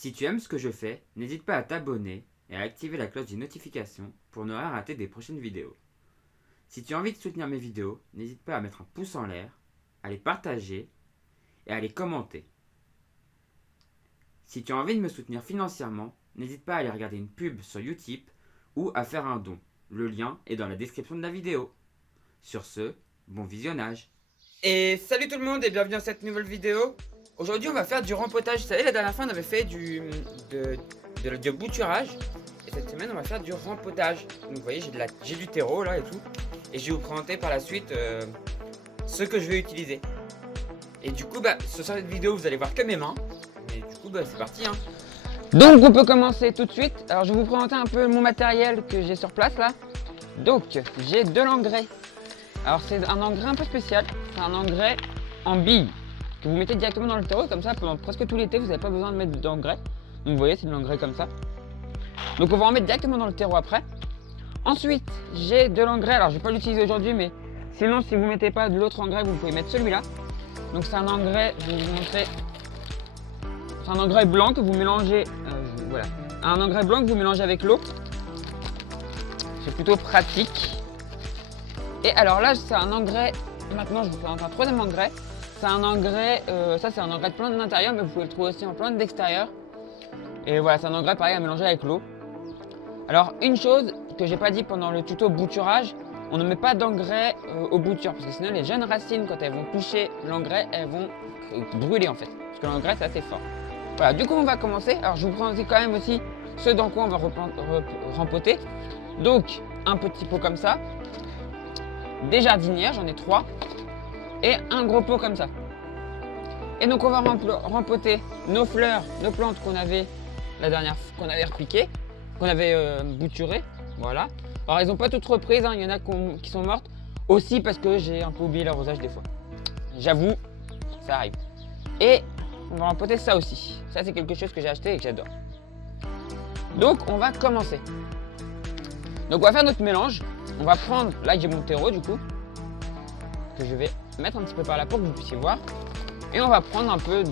Si tu aimes ce que je fais, n'hésite pas à t'abonner et à activer la cloche des notifications pour ne rien rater des prochaines vidéos. Si tu as envie de soutenir mes vidéos, n'hésite pas à mettre un pouce en l'air, à les partager et à les commenter. Si tu as envie de me soutenir financièrement, n'hésite pas à aller regarder une pub sur Utip ou à faire un don. Le lien est dans la description de la vidéo. Sur ce, bon visionnage. Et salut tout le monde et bienvenue dans cette nouvelle vidéo. Aujourd'hui on va faire du rempotage. Vous savez, la dernière fois on avait fait du bouturage. Et cette semaine on va faire du rempotage. Donc vous voyez, j'ai du terreau là et tout. Et je vais vous présenter par la suite ce que je vais utiliser. Et du coup, sur cette vidéo vous allez voir que mes mains. Et du coup, c'est parti hein. Donc on peut commencer tout de suite. Alors je vais vous présenter un peu mon matériel que j'ai sur place là. Donc j'ai de l'engrais. Alors c'est un engrais un peu spécial. C'est un engrais en billes que vous mettez directement dans le terreau. Comme ça pendant presque tout l'été vous n'avez pas besoin de mettre d'engrais. Donc vous voyez, c'est de l'engrais comme ça. Donc on va en mettre directement dans le terreau après. Ensuite j'ai de l'engrais. Alors je vais pas l'utiliser aujourd'hui, mais sinon si vous mettez pas de l'autre engrais, vous pouvez mettre celui-là. Donc c'est un engrais, je vais vous montrer. C'est un engrais blanc que vous mélangez, voilà, un engrais blanc que vous mélangez avec l'eau. C'est plutôt pratique. Et alors là, c'est un engrais. Maintenant, je vous fais un troisième engrais. C'est un engrais, ça c'est un engrais de plante d'intérieur, mais vous pouvez le trouver aussi en plante d'extérieur. Et voilà, c'est un engrais pareil à mélanger avec l'eau. Alors une chose que j'ai pas dit pendant le tuto bouturage, on ne met pas d'engrais aux boutures parce que sinon les jeunes racines, quand elles vont toucher l'engrais, elles vont brûler en fait. Parce que l'engrais c'est assez fort. Voilà, du coup on va commencer. Alors je vous présente quand même aussi ce dans quoi on va rempoter. Donc un petit pot comme ça, des jardinières, j'en ai 3, et un gros pot comme ça. Et donc on va rempoter nos fleurs, nos plantes qu'on avait la dernière fois, qu'on avait repiquées, qu'on avait bouturées, voilà. Alors elles n'ont pas toutes reprises, hein. Il y en a qui sont mortes, aussi parce que j'ai un peu oublié l'arrosage des fois. J'avoue, ça arrive. Et on va rempoter ça aussi. Ça c'est quelque chose que j'ai acheté et que j'adore. Donc on va commencer. Donc on va faire notre mélange. On va prendre, là j'ai mon terreau du coup, que je vais mettre un petit peu par là pour que vous puissiez voir. Et on va prendre un peu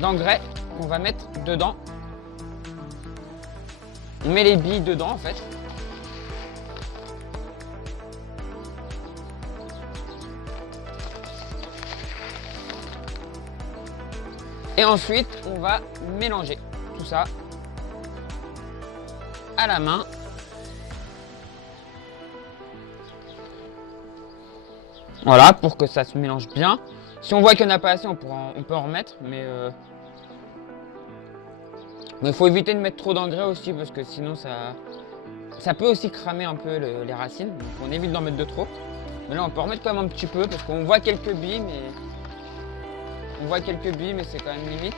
d'engrais qu'on va mettre dedans. On met les billes dedans en fait. Et ensuite, on va mélanger tout ça à la main. Voilà, pour que ça se mélange bien. Si on voit qu'il n'y en a pas assez, on peut en remettre, mais il faut éviter de mettre trop d'engrais aussi, parce que sinon ça peut aussi cramer un peu les racines. Donc on évite d'en mettre de trop. Mais là, on peut en remettre quand même un petit peu, parce qu'on voit quelques billes, mais c'est quand même limite.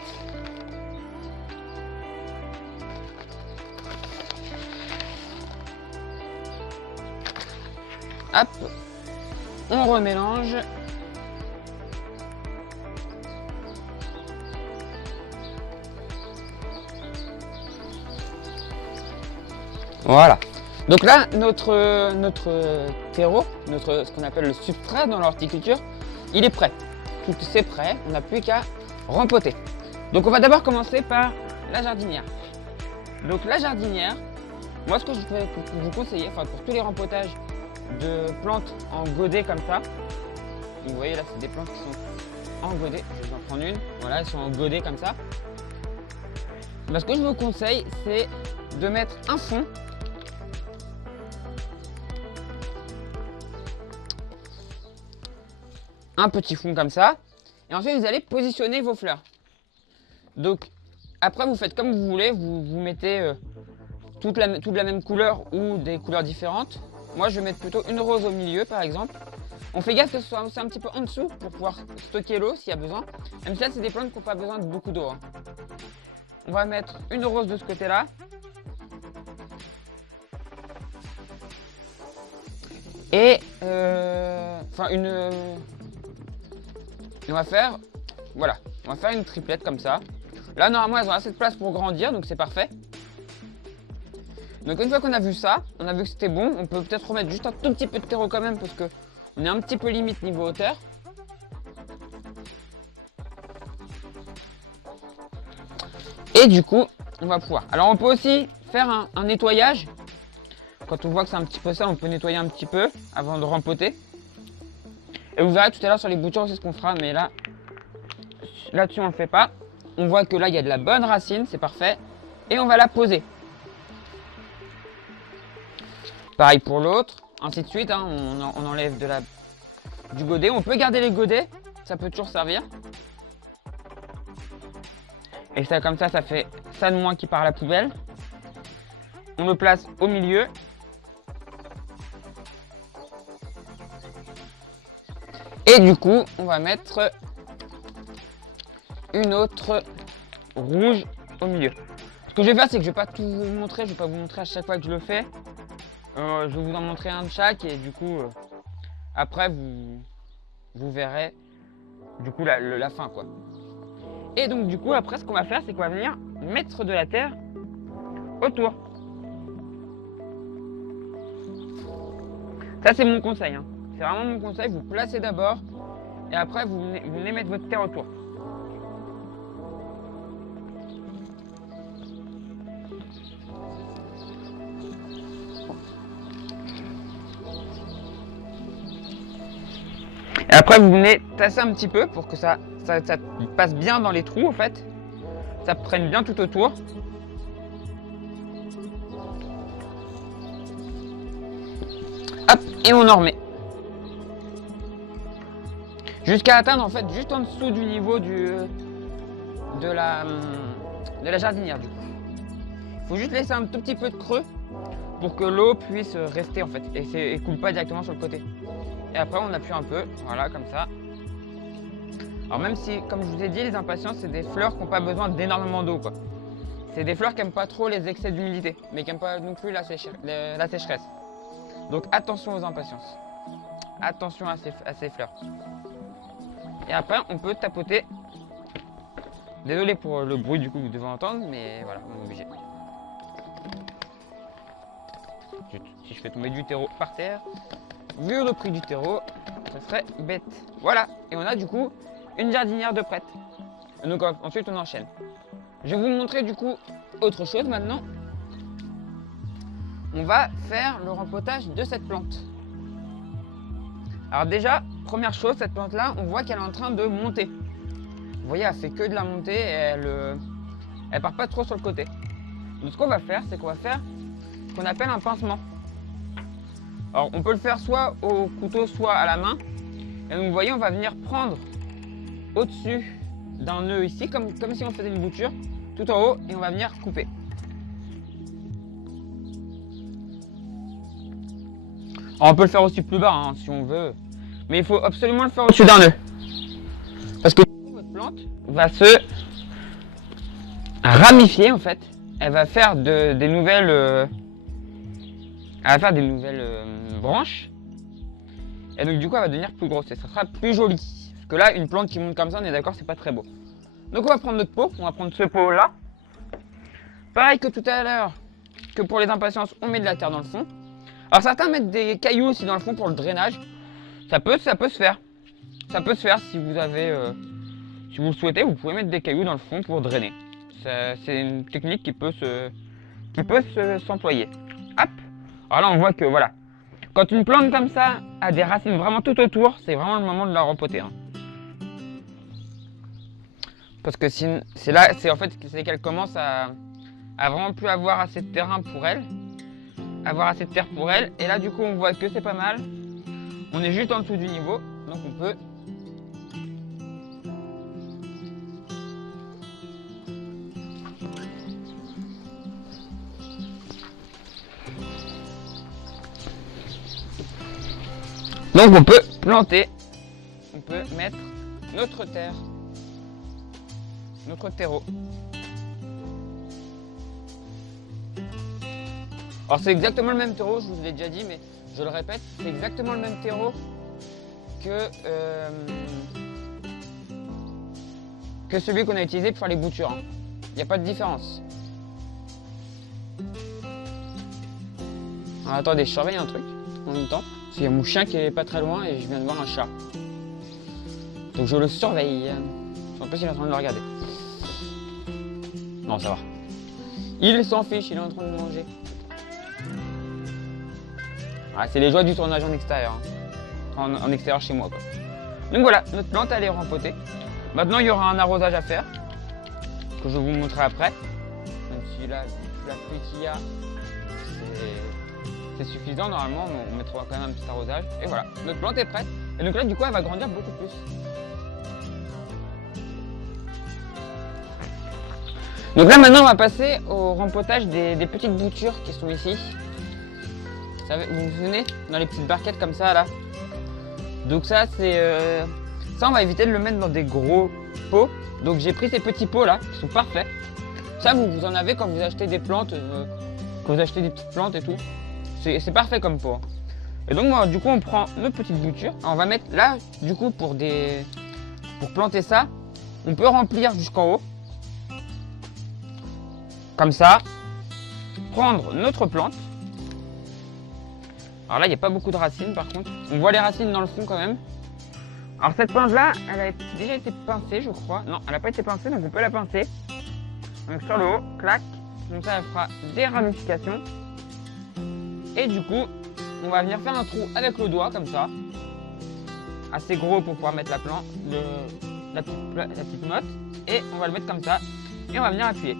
Hop, on remélange. Voilà. Donc là, notre terreau, ce qu'on appelle le substrat dans l'horticulture, il est prêt. Tout c'est prêt, on n'a plus qu'à rempoter. Donc on va d'abord commencer par la jardinière. Donc la jardinière, moi ce que je vais vous conseiller, enfin pour tous les rempotages de plantes en godet comme ça, vous voyez là c'est des plantes qui sont en godet, je vais en prendre une, voilà elles sont en godet comme ça. Ce que je vous conseille c'est de mettre un fond. Un petit fond comme ça, et ensuite vous allez positionner vos fleurs. Donc après vous faites comme vous voulez, vous mettez toute la même couleur ou des couleurs différentes. Moi je vais mettre plutôt une rose au milieu par exemple. On fait gaffe que ce soit un petit peu en dessous pour pouvoir stocker l'eau s'il y a besoin. Même si là c'est des plantes qui n'ont pas besoin de beaucoup d'eau. On va mettre une rose de ce côté là. Et on va faire, voilà, on va faire une triplette comme ça. Là, normalement, elles ont assez de place pour grandir, donc c'est parfait. Donc, une fois qu'on a vu ça, on a vu que c'était bon, on peut peut-être remettre juste un tout petit peu de terreau quand même, parce qu'on est un petit peu limite niveau hauteur. Et du coup, on va pouvoir. Alors on peut aussi faire un nettoyage. Quand on voit que c'est un petit peu sale, on peut nettoyer un petit peu avant de rempoter. Et vous verrez tout à l'heure sur les boutures aussi ce qu'on fera, mais là-dessus on le fait pas. On voit que là il y a de la bonne racine, c'est parfait. Et on va la poser. Pareil pour l'autre, ainsi de suite, hein, on enlève du godet. On peut garder les godets, ça peut toujours servir. Et ça comme ça fait ça de moins qui part à la poubelle. On le place au milieu. Et du coup, on va mettre une autre rouge au milieu. Ce que je vais faire, c'est que je vais pas tout vous montrer. Je vais pas vous montrer à chaque fois que je le fais. Je vais vous en montrer un de chaque et du coup, après vous verrez du coup la fin quoi. Et donc du coup, après ce qu'on va faire, c'est qu'on va venir mettre de la terre autour. Ça c'est mon conseil, hein. C'est vraiment mon conseil, vous placez d'abord et après vous venez mettre votre terre autour. Et après vous venez tasser un petit peu pour que ça passe bien dans les trous en fait. Ça prenne bien tout autour. Hop, et on en remet. Jusqu'à atteindre en fait juste en dessous du niveau de la jardinière du coup. Il faut juste laisser un tout petit peu de creux pour que l'eau puisse rester en fait et coule pas directement sur le côté. Et après on appuie un peu, voilà comme ça. Alors même si, comme je vous ai dit, les impatiences c'est des fleurs qui n'ont pas besoin d'énormément d'eau quoi. C'est des fleurs qui n'aiment pas trop les excès d'humidité, mais qui n'aiment pas non plus la sécheresse. Donc attention aux impatiences. Attention à ces fleurs. Et après on peut tapoter. Désolé pour le bruit du coup que vous devez entendre, mais voilà, on est obligé. Si je fais tomber du terreau par terre, vu le prix du terreau, ça serait bête. Voilà, et on a du coup une jardinière de prête. Donc ensuite on enchaîne. Je vais vous montrer du coup autre chose maintenant. On va faire le rempotage de cette plante. Alors déjà, première chose, cette plante là, on voit qu'elle est en train de monter. Vous voyez, elle fait que de la montée et elle part pas trop sur le côté. Donc ce qu'on va faire, c'est qu'on va faire ce qu'on appelle un pincement. Alors on peut le faire soit au couteau, soit à la main. Et donc vous voyez, on va venir prendre au-dessus d'un nœud ici, comme si on faisait une bouture, tout en haut, et on va venir couper. Alors, on peut le faire aussi plus bas hein, si on veut, mais il faut absolument le faire au-dessus d'un nœud. Parce que votre plante va se ramifier en fait. Elle va faire des nouvelles, branches. Et donc du coup elle va devenir plus grosse et ça sera plus joli. Parce que là une plante qui monte comme ça, on est d'accord, c'est pas très beau. Donc on va prendre notre pot, on va prendre ce pot là. Pareil que tout à l'heure, que pour les impatiences, on met de la terre dans le fond. Alors certains mettent des cailloux aussi dans le fond pour le drainage. Ça peut se faire. Ça peut se faire si vous avez, si vous le souhaitez, vous pouvez mettre des cailloux dans le fond pour drainer. C'est une technique qui peut s'employer. Hop. Alors là on voit que voilà. Quand une plante comme ça a des racines vraiment tout autour, c'est vraiment le moment de la rempoter. Hein. Parce que c'est là, c'est qu'elle commence à vraiment plus avoir assez de terrain pour elle. Avoir assez de terre pour elle. Et là du coup on voit que c'est pas mal. On est juste en dessous du niveau. Donc on peut planter, on peut mettre notre terre, notre terreau. Alors c'est exactement le même terreau, je vous l'ai déjà dit, mais je le répète, c'est exactement le même terreau que celui qu'on a utilisé pour faire les boutures. Il n'y a pas de différence. Alors, attendez, je surveille un truc en même temps. Il y a mon chien qui est pas très loin et je viens de voir un chat. Donc je le surveille. En plus il est en train de le regarder. Non, ça va. Il s'en fiche, il est en train de manger. Ah, c'est les joies du tournage en extérieur. Hein. En extérieur chez moi, quoi. Donc voilà, notre plante elle est rempotée. Maintenant il y aura un arrosage à faire, que je vais vous montrer après. Même si là, la pluie qu'il y a, c'est suffisant normalement, mais on mettra quand même un petit arrosage. Et voilà, notre plante est prête. Et donc là du coup elle va grandir beaucoup plus. Donc là maintenant on va passer au rempotage des petites boutures qui sont ici. Vous vous souvenez, dans les petites barquettes comme ça là. Donc ça c'est ça on va éviter de le mettre dans des gros pots. Donc j'ai pris ces petits pots là qui sont parfaits. Ça vous en avez quand vous achetez des plantes, quand vous achetez des petites plantes et tout. C'est parfait comme pot. Et donc du coup on prend nos petites boutures. On va mettre là du coup pour planter ça, on peut remplir jusqu'en haut. Comme ça. Prendre notre plante. Alors là il n'y a pas beaucoup de racines par contre. On voit les racines dans le fond quand même. Alors cette plante là, elle a déjà été pincée je crois. Non, elle n'a pas été pincée donc on peut la pincer. Donc sur le haut, clac. Donc ça elle fera des ramifications. Et du coup, on va venir faire un trou avec le doigt comme ça. Assez gros pour pouvoir mettre la plante, la petite motte. Et on va le mettre comme ça. Et on va venir appuyer.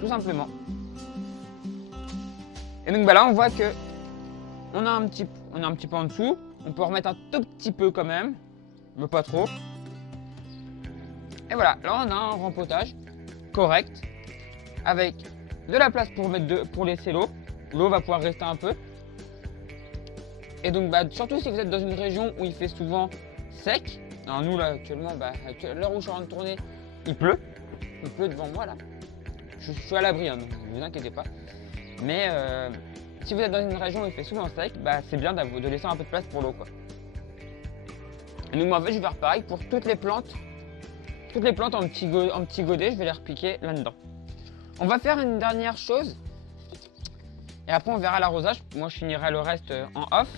Tout simplement. Et donc bah là on voit que on a un petit peu en dessous. On peut remettre un tout petit peu quand même. Mais pas trop. Et voilà, là on a un rempotage correct. Avec de la place pour laisser l'eau. L'eau va pouvoir rester un peu. Et donc bah, surtout si vous êtes dans une région où il fait souvent sec. Alors nous là actuellement, à l'heure où je suis en train de tourner, il pleut. Il pleut devant moi là. Je suis à l'abri, hein, donc ne vous inquiétez pas. Mais si vous êtes dans une région où il fait souvent sec, c'est bien de laisser un peu de place pour l'eau, quoi. Et donc en fait je vais faire pareil pour toutes les plantes. Toutes les plantes en petits godets, je vais les repiquer là-dedans. On va faire une dernière chose. Et après on verra l'arrosage. Moi je finirai le reste en off.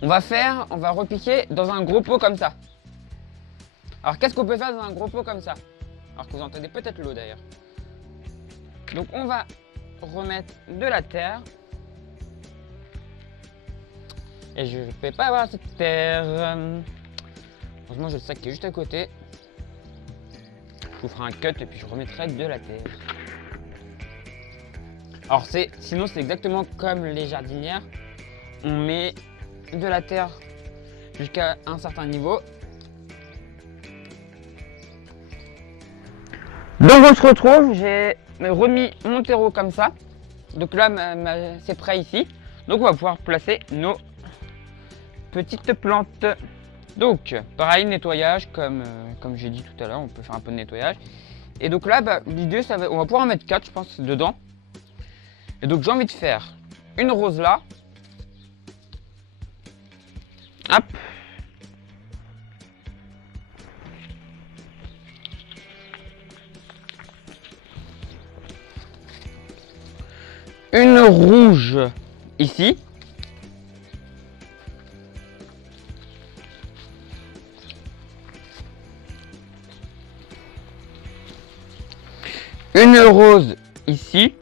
On va repiquer dans un gros pot comme ça. Alors qu'est-ce qu'on peut faire dans un gros pot comme ça? Alors que vous entendez peut-être l'eau d'ailleurs. Donc on va remettre de la terre. Et je ne vais pas avoir cette terre. Heureusement j'ai le sac qui est juste à côté. Je vous ferai un cut et puis je remettrai de la terre. Alors sinon c'est exactement comme les jardinières. On met de la terre jusqu'à un certain niveau. Donc on se retrouve, j'ai remis mon terreau comme ça. Donc là c'est prêt ici. Donc on va pouvoir placer nos petites plantes. Donc pareil, nettoyage comme j'ai dit tout à l'heure, on peut faire un peu de nettoyage. Et donc là l'idée on va pouvoir en mettre 4 je pense dedans. Et donc j'ai envie de faire une rose là. Hop. Une rouge ici. Une rose ici.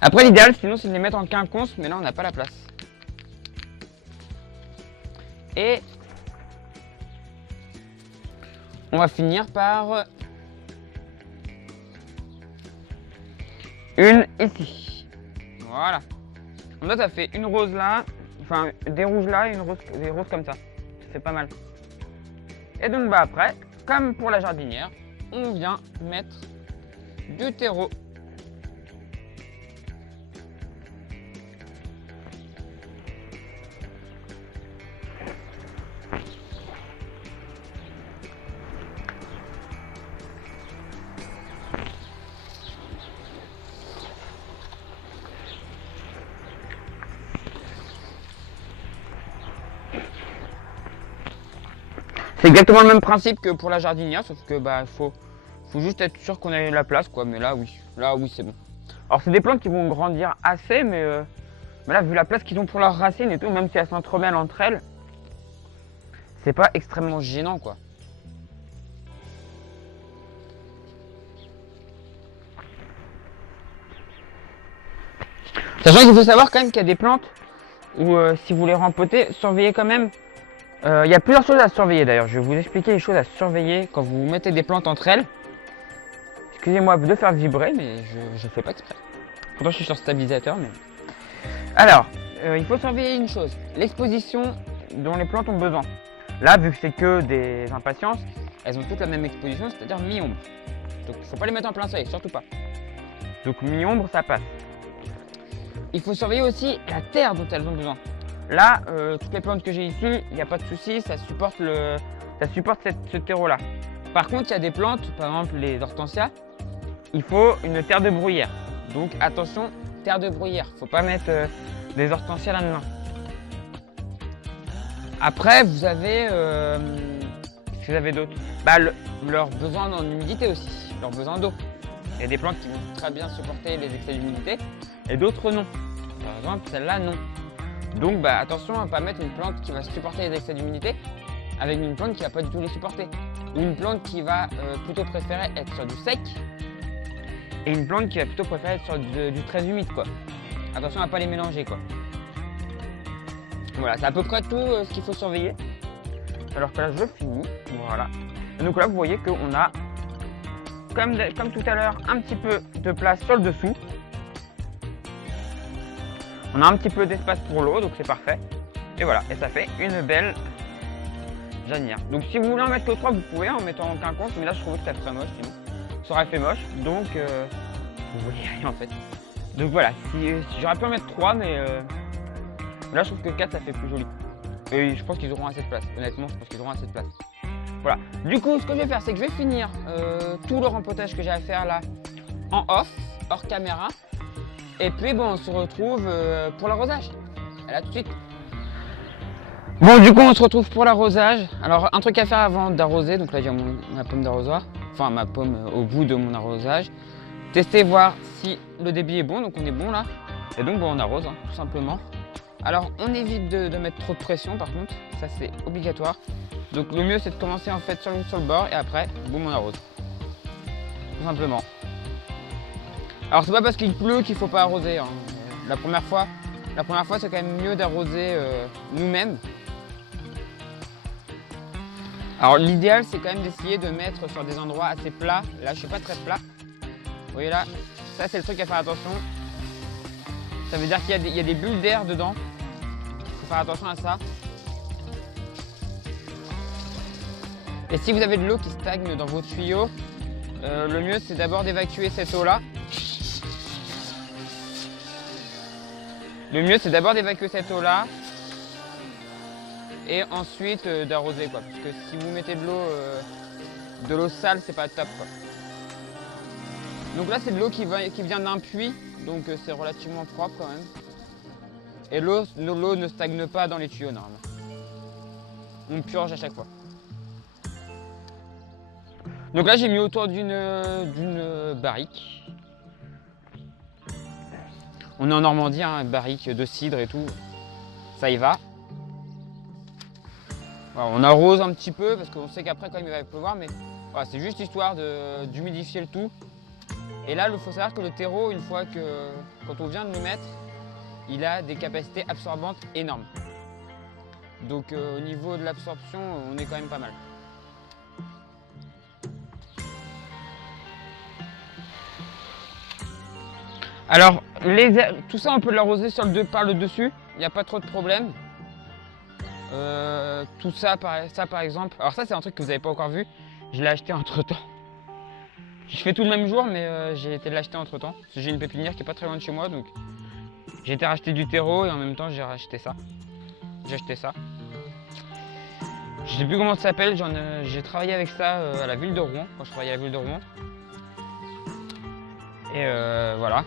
Après l'idéal sinon c'est de les mettre en quinconce, mais là on n'a pas la place. Et on va finir par une ici. Voilà. Comme ça fait une rose là, enfin des rouges là et des roses comme ça. C'est pas mal. Et donc après, comme pour la jardinière, on vient mettre du terreau. C'est exactement le même principe que pour la jardinière, sauf que faut juste être sûr qu'on ait la place quoi. Mais là oui c'est bon. Alors c'est des plantes qui vont grandir assez, mais là vu la place qu'ils ont pour leurs racines et tout, même si elles s'entremêlent entre elles, c'est pas extrêmement gênant quoi. Sachant qu'il faut savoir quand même qu'il y a des plantes où si vous les rempotez, surveillez quand même. Il y a plusieurs choses à surveiller d'ailleurs. Je vais vous expliquer les choses à surveiller quand vous mettez des plantes entre elles. Excusez-moi de faire vibrer, mais je fais pas exprès. Pourtant je suis sur stabilisateur, mais... Alors, il faut surveiller une chose. L'exposition dont les plantes ont besoin. Là, vu que c'est que des impatiences, elles ont toutes la même exposition, c'est-à-dire mi-ombre. Donc il ne faut pas les mettre en plein soleil, surtout pas. Donc mi-ombre, ça passe. Il faut surveiller aussi la terre dont elles ont besoin. Là, toutes les plantes que j'ai ici, il n'y a pas de souci, ça supporte ce terreau-là. Par contre, il y a des plantes, par exemple les hortensias, il faut une terre de bruyère. Donc attention, terre de bruyère, il ne faut pas mettre des hortensias là-dedans. Après, vous avez... qu'est-ce que vous avez d'autre? Leur besoin en humidité aussi, leur besoin d'eau. Il y a des plantes qui vont très bien supporter les excès d'humidité et d'autres non. Par exemple, celle-là non. Donc attention à ne pas mettre une plante qui va supporter les excès d'humidité avec une plante qui ne va pas du tout les supporter. Ou une plante qui va plutôt préférer être sur du sec et une plante qui va plutôt préférer être sur du très humide quoi. Attention à ne pas les mélanger quoi. Voilà, c'est à peu près tout ce qu'il faut surveiller. Alors que là je finis, voilà. Et donc là vous voyez qu'on a, comme tout à l'heure, un petit peu de place sur le dessous. On a un petit peu d'espace pour l'eau, donc c'est parfait. Et voilà, et ça fait une belle janière. Donc si vous voulez en mettre que 3, vous pouvez en mettant aucun compte, mais là je trouvais que ça ferait moche sinon. Ça aurait fait moche, donc vous voyez rien en fait. Donc voilà, si j'aurais pu en mettre 3, mais là je trouve que 4 ça fait plus joli. Et je pense qu'ils auront assez de place, honnêtement je pense qu'ils auront assez de place. Voilà, du coup ce que je vais faire c'est que je vais finir tout le rempotage que j'ai à faire là en off, hors caméra. Et puis bon, on se retrouve pour l'arrosage. À tout de suite. Bon, du coup, on se retrouve pour l'arrosage. Alors, un truc à faire avant d'arroser. Donc là, j'ai ma pomme d'arrosoir. Enfin, ma pomme au bout de mon arrosage. Tester, voir si le débit est bon. Donc, on est bon là. Et donc, bon, on arrose, hein, tout simplement. Alors, on évite de mettre trop de pression, par contre. Ça, c'est obligatoire. Donc, le mieux, c'est de commencer en fait sur le bord. Et après, boum, on arrose. Tout simplement. Alors c'est pas parce qu'il pleut qu'il faut pas arroser. Hein. La première fois c'est quand même mieux d'arroser nous-mêmes. Alors l'idéal c'est quand même d'essayer de mettre sur des endroits assez plats. Là je suis pas très plat. Vous voyez là, ça c'est le truc à faire attention. Ça veut dire qu'il y a des bulles d'air dedans. Il faut faire attention à ça. Et si vous avez de l'eau qui stagne dans vos tuyaux, le mieux c'est d'abord d'évacuer cette eau là. Le mieux c'est d'abord d'évacuer cette eau là et ensuite d'arroser quoi. Parce que si vous mettez de l'eau sale c'est pas top quoi. Donc là c'est de l'eau qui vient d'un puits, donc c'est relativement propre quand même. Et l'eau ne stagne pas dans les tuyaux normalement. On purge à chaque fois. Donc là j'ai mis autour d'une barrique. On est en Normandie, hein, barrique de cidre et tout, ça y va. Voilà, on arrose un petit peu parce qu'on sait qu'après quand même il va pleuvoir, mais voilà, c'est juste histoire d'humidifier le tout. Et là, il faut savoir que le terreau, une fois que, quand on vient de le mettre, il a des capacités absorbantes énormes. Donc au niveau de l'absorption, on est quand même pas mal. Alors, tout ça, on peut l'arroser par le dessus, il n'y a pas trop de problème. Tout ça, par exemple, alors ça c'est un truc que vous n'avez pas encore vu, je l'ai acheté entre temps. Je fais tout le même jour, mais j'ai été l'acheter entre temps. J'ai une pépinière qui est pas très loin de chez moi, donc j'ai été racheter du terreau et en même temps j'ai racheté ça. J'ai acheté ça. Je sais plus comment ça s'appelle, j'ai travaillé avec ça à la ville de Rouen, quand je travaillais à la ville de Rouen. Et voilà.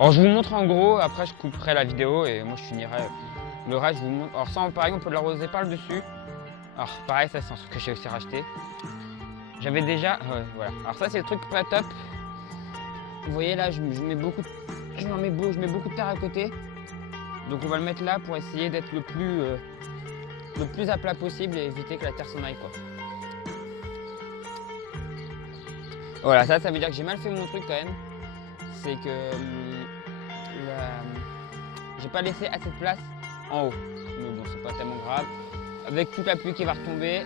Alors je vous montre en gros, après je couperai la vidéo et moi je finirai le reste, je vous montre. Alors ça pareil on peut l'arroser par le dessus. Alors pareil ça c'est un truc que j'ai aussi racheté. J'avais déjà, voilà. Alors ça c'est le truc pas top. Vous voyez là je mets beaucoup de terre à côté. Donc on va le mettre là pour essayer d'être le le plus à plat possible et éviter que la terre s'en aille quoi. Voilà, ça veut dire que j'ai mal fait mon truc quand même. C'est que j'ai pas laissé assez de place en haut. Mais bon, c'est pas tellement grave. Avec toute la pluie qui va retomber,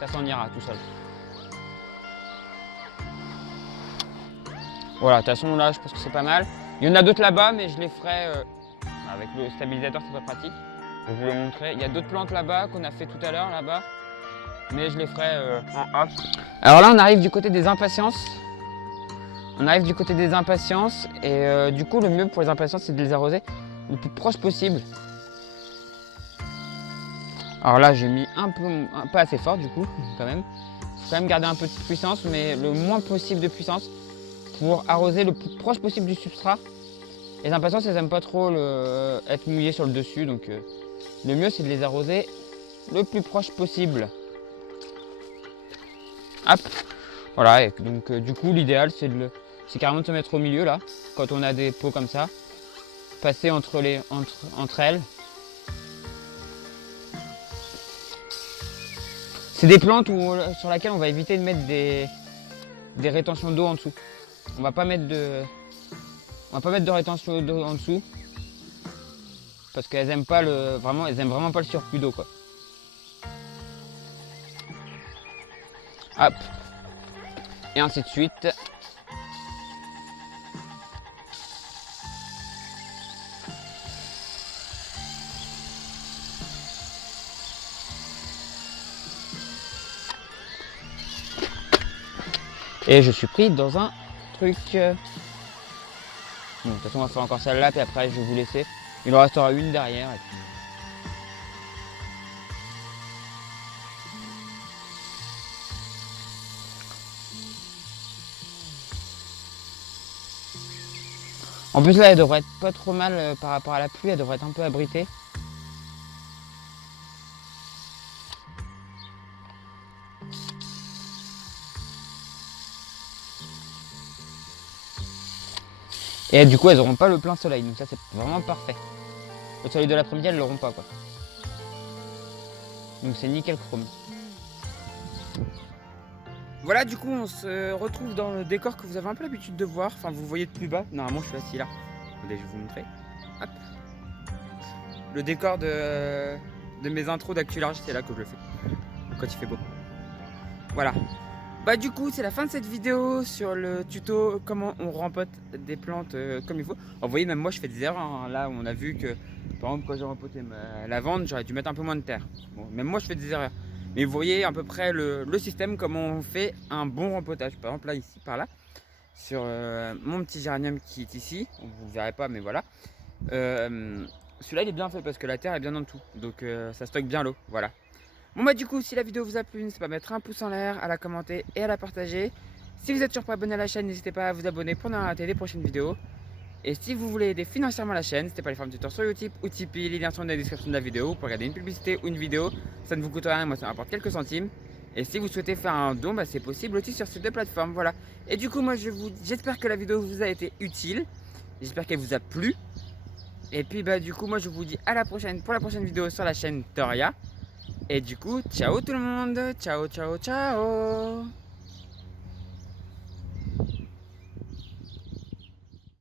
ça s'en ira tout seul. Voilà, de toute façon là je pense que c'est pas mal. Il y en a d'autres là-bas mais je les ferai avec le stabilisateur, c'est pas pratique. Je vais vous le montrer. Il y a d'autres plantes là-bas qu'on a fait tout à l'heure là-bas. Mais je les ferai en off. Alors là on arrive du côté des impatiences. Et du coup le mieux pour les impatiences c'est de les arroser le plus proche possible. Alors là j'ai mis pas assez fort du coup quand même. Il faut quand même garder un peu de puissance mais le moins possible de puissance pour arroser le plus proche possible du substrat. Les impatiences elles aiment pas trop être mouillées sur le dessus donc le mieux c'est de les arroser le plus proche possible. Hop, voilà, et donc du coup l'idéal c'est carrément de se mettre au milieu là, quand on a des pots comme ça, passer entre elles. C'est des plantes sur lesquelles on va éviter de mettre des rétentions d'eau en dessous. On va pas mettre de rétention d'eau en dessous, parce qu'elles aiment pas elles aiment vraiment pas le surplus d'eau quoi. Hop. Et ainsi de suite. Et je suis pris dans un truc. Bon, de toute façon on va faire encore celle-là, puis après je vais vous laisser. Il en restera une derrière. Et puis... En plus là elle devrait être pas trop mal par rapport à la pluie, elle devrait être un peu abritée. Et du coup elles n'auront pas le plein soleil, donc ça c'est vraiment parfait. Le soleil de l'après-midi elles l'auront pas quoi. Donc c'est nickel chrome. Voilà, du coup on se retrouve dans le décor que vous avez un peu l'habitude de voir. Enfin vous voyez de plus bas, normalement je suis assis là. Attendez, je vais vous montrer. Hop. Le décor de mes intros d'actu large, c'est là que je le fais. Quand il fait beau. Voilà. Bah du coup c'est la fin de cette vidéo sur le tuto comment on rempote des plantes comme il faut. Alors, vous voyez même moi je fais des erreurs hein. Là on a vu que par exemple quand j'ai rempoté ma lavande j'aurais dû mettre un peu moins de terre. Bon, même moi je fais des erreurs. Mais vous voyez à peu près le système comment on fait un bon rempotage. Par exemple là ici par là sur mon petit géranium qui est ici. Vous ne verrez pas mais voilà. Celui-là il est bien fait parce que la terre est bien en dessous. Donc ça stocke bien l'eau. Voilà. Bon bah du coup si la vidéo vous a plu, n'hésitez pas à mettre un pouce en l'air, à la commenter et à la partager. Si vous êtes toujours pas abonné à la chaîne, n'hésitez pas à vous abonner pour ne pas rater les prochaines vidéos. Et si vous voulez aider financièrement la chaîne, n'hésitez pas à aller faire un tuteur sur Utip ou Tipeee, les liens sont dans la description de la vidéo. Pour regarder une publicité ou une vidéo, ça ne vous coûte rien, moi ça m'apporte quelques centimes. Et si vous souhaitez faire un don, bah, c'est possible aussi sur ces deux plateformes, voilà. Et du coup moi j'espère que la vidéo vous a été utile, j'espère qu'elle vous a plu. Et puis bah du coup moi je vous dis à la prochaine pour la prochaine vidéo sur la chaîne Toria. Et du coup, ciao tout le monde, ciao ciao ciao.